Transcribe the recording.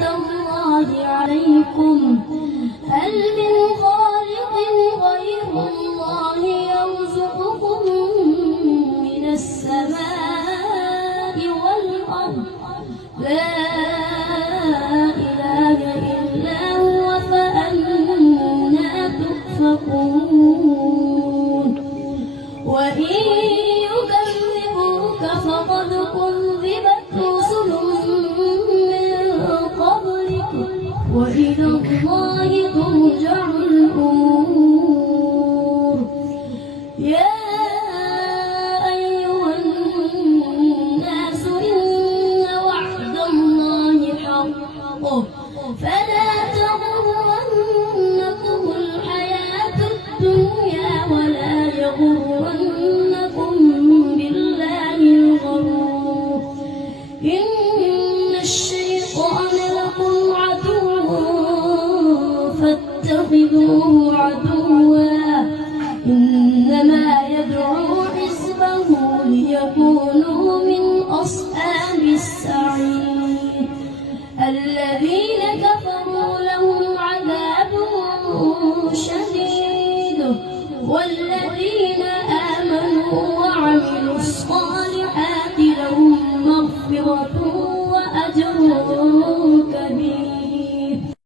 الله عليكم هل من خالق غير الله يرزقكم من السماء والأرض لا إله إلا هو فأنا تؤفكون وإن يكذبوك فقد كذبت رسل من قبلك وإلى الله ترجع الأمور يا أيها الناس إن وعد الله حق فلا تغرنكم الحياة الدنيا ولا يغرنكم بالله الغرور إن الشيطان لكم عدو فاتخذوه عدوا إنما يدعو حزبه ليكونوا من أصحاب السعير الذين كفروا لهم عذاب شديد والذين